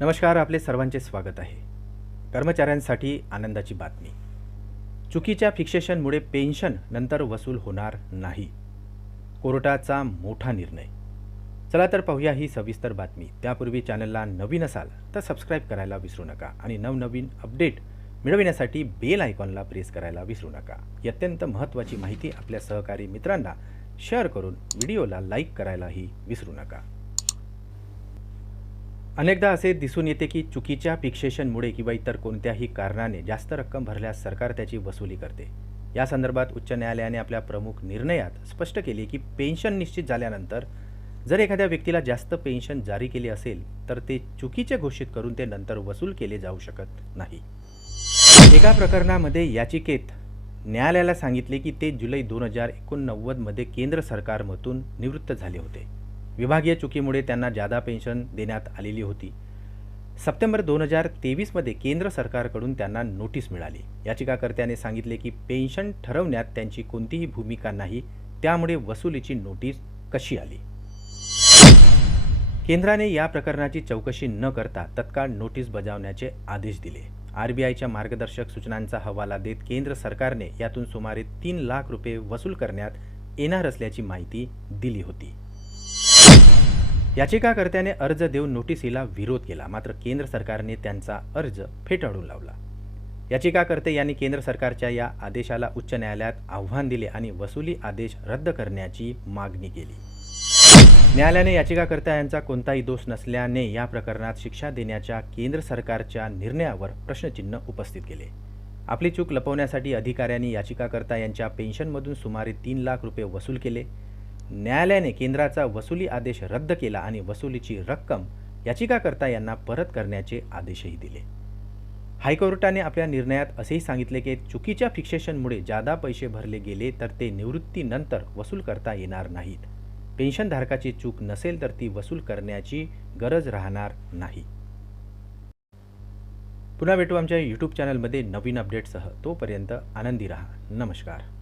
नमस्कार, आपले सर्वांचे स्वागत आहे. कर्मचाऱ्यांसाठी आनंदाची बातमी. चुकीच्या फिक्सेशनमुळे पेन्शन नंतर वसूल होणार नाही. कोर्टाचा मोठा निर्णय. चला तर पाहूया ही सविस्तर बातमी. त्यापूर्वी चॅनलला नवीन असाल तर सबस्क्राईब करायला विसरू नका आणि नवनवीन अपडेट मिळविण्यासाठी बेल आयकॉनला प्रेस करायला विसरू नका. ही अत्यंत महत्त्वाची माहिती आपल्या सहकारी मित्रांना शेअर करून व्हिडिओला लाईक करायलाही विसरू नका. अनेकदा असे दिसून येते की चुकीच्या फिक्सेशनमुळे किंवा इतर कोणत्याही कारणाने जास्त रक्कम भरल्यास सरकार त्याची वसुली करते. या संदर्भात उच्च न्यायालयाने आपल्या प्रमुख निर्णयात स्पष्ट केले की पेन्शन निश्चित झाल्यानंतर जर एखाद्या व्यक्तीला जास्त पेन्शन जारी केले असेल तर ते चुकीचे घोषित करून ते नंतर वसूल केले जाऊ शकत नाही. एका प्रकरणामध्ये याचिकेत न्यायालयाला सांगितले की ते जुलै 2089 मध्ये केंद्र सरकारमधून निवृत्त झाले होते. विभागीय चुकीमुळे त्यांना जादा पेन्शन देण्यात आलेली होती. सप्टेंबर 2023 मध्ये केंद्र सरकारकडून त्यांना नोटीस मिळाली. याचिकाकर्त्याने सांगितले की पेन्शन ठरवण्यात त्यांची कोणतीही भूमिका नाही, त्यामुळे वसुलीची नोटीस कशी आली. केंद्राने या प्रकरणाची चौकशी न करता तत्काळ नोटीस बजावण्याचे आदेश दिले. आरबीआयच्या मार्गदर्शक सूचनांचा हवाला देत केंद्र सरकारने यातून सुमारे 3 लाख रुपये वसूल करण्यात येणार असल्याची माहिती दिली होती. याचिकाकर्त्याने अर्ज देऊन नोटीसीला विरोध केला, मात्र केंद्र सरकारने त्यांचा अर्ज फेटाळून लावला. याचिकाकर्ते यांनी केंद्र सरकारच्या या आदेशाला उच्च न्यायालयात आव्हान दिले आणि वसुली आदेश रद्द करण्याची मागणी केली. न्यायालयाने याचिकाकर्ता यांचा कोणताही दोष नसल्याने या प्रकरणात शिक्षा देण्याच्या केंद्र सरकारच्या निर्णयावर प्रश्नचिन्ह उपस्थित केले. आपली चूक लपवण्यासाठी अधिकाऱ्यांनी याचिकाकर्ता यांच्या पेन्शनमधून सुमारे 3 लाख रुपये वसूल केले. न्यायालयाने केंद्राचा वसुली आदेश रद्द केला आणि वसुलीची रक्कम याचिकाकर्ता यांना परत करण्याचे आदेशही दिले. हायकोर्टाने आपल्या निर्णयात असेही सांगितले की चुकीच्या फिक्सेशनमुळे जादा पैसे भरले गेले तर ते निवृत्तीनंतर वसूल करता येणार नाहीत. पेन्शनधारकाची चूक नसेल तर ती वसूल करण्याची गरज राहणार नाही. पुन्हा भेटू आमच्या यूट्यूब चॅनलमध्ये नवीन अपडेटसह. तोपर्यंत आनंदी रहा. नमस्कार.